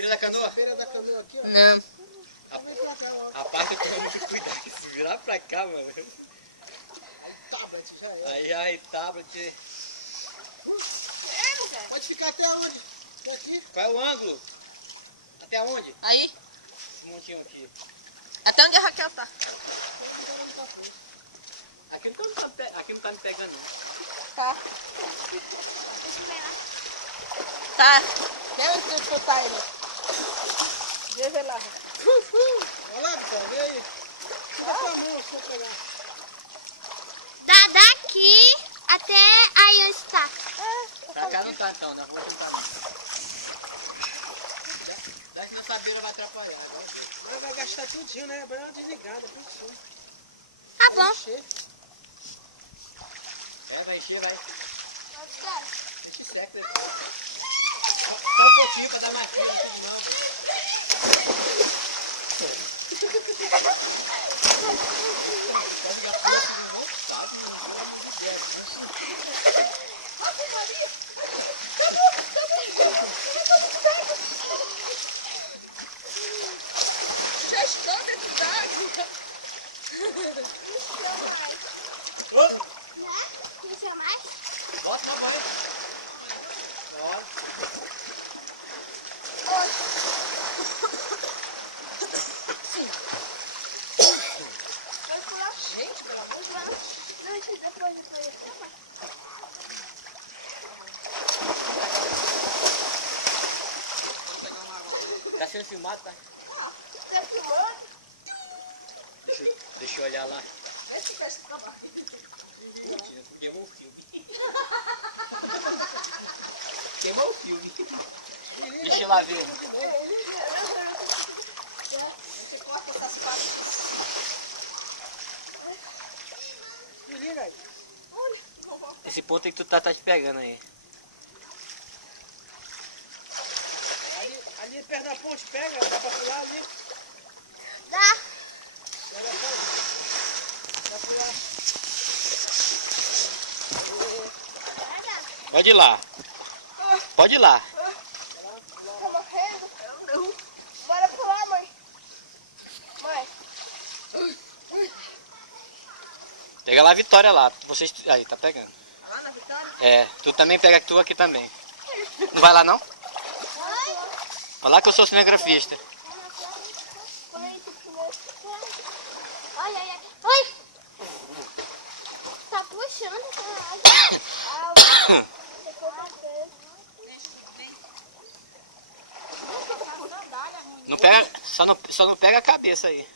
Beira da canoa? Beira da canoa aqui, ó. Não. Rapaz, tem que tomar muito cuidado se virar pra cá, mano. Aí tablet já é. Aí, tablet. Pode ficar até onde? Até aqui? Qual é o ângulo? Até onde? Aí? Esse montinho aqui. Até onde a Raquel tá. Aqui não tá me pegando. Tá. Tá. Quer onde você botar ele? Deixa ele lá. Olha lá, Vitória, vem aí. Olha a tua mão, deixa eu pegar. Dá daqui até aí onde está. Pra cá não tá não, na rua não tá não. Daqui não sabeira vai atrapalhar, né? Mas vai gastar tudinho, né? Vai dar uma desligada, tudinho. Tá Vai bom. encher. Vai encher, vai. Enche seco aí. Só um pouquinho pra dar mais tempo, não. Já estou dentro d'água. Quer mais? Bota uma banha. Bota. Gente, pelo amor de Deus. Não, depois. Tá sendo filmado, tá? Tá filmando? Deixa eu olhar lá. Esse tá escravo. Queimou o filme. Queimou o filme. Deixa eu lá ver. Você corta essas partes. Se liga aí. Olha. Esse ponto aí que tu tá te pegando aí. Ali perto da ponte, pega, dá pra pular ali. Dá. Pega a ponte. Dá pra pular. Pode ir lá. Pode ir lá. Tá morrendo? Eu não. Bora pular, mãe. Mãe. Pega lá a Vitória lá. Vocês. Aí, tá pegando. Lá na Vitória? É, tu também pega a tua aqui também. Não vai lá não? Vai lá que eu sou cinegrafista. Olha. Oi! Tá puxando essa água. Não pega, só não pega a cabeça aí.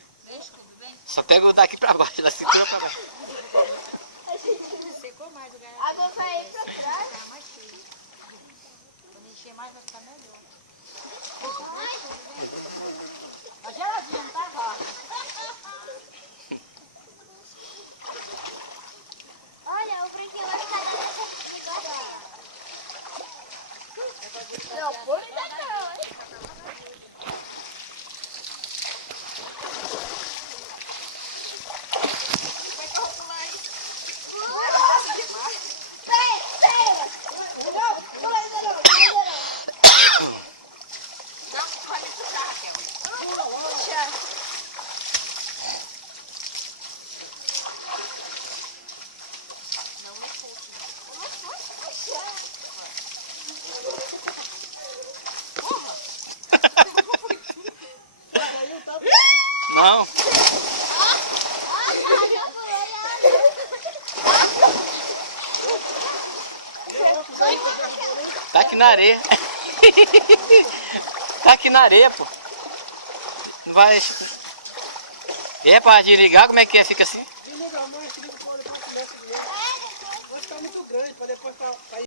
Só pega o daqui pra baixo, da cintura pra baixo. Secou mais o garrafa. A água vai ir pra trás. Tá mais cheio. Quando encher mais vai ficar melhor. A geladinha não tá rápido. Olha, o brinquedo vai ficar dentro. Não, por que não? Vai que eu vou pular aí. Pega! Não, pula ainda não. Não, vai me puxar, Raquel. Puxa. Não me puxa. Não. Tá aqui na areia. Tá aqui na areia, pô. Não vai. É pra desligar, como é que é? Fica assim? Desliga a mão, desliga o pau, depois começa de novo. Vai ficar muito grande pra depois pra ir.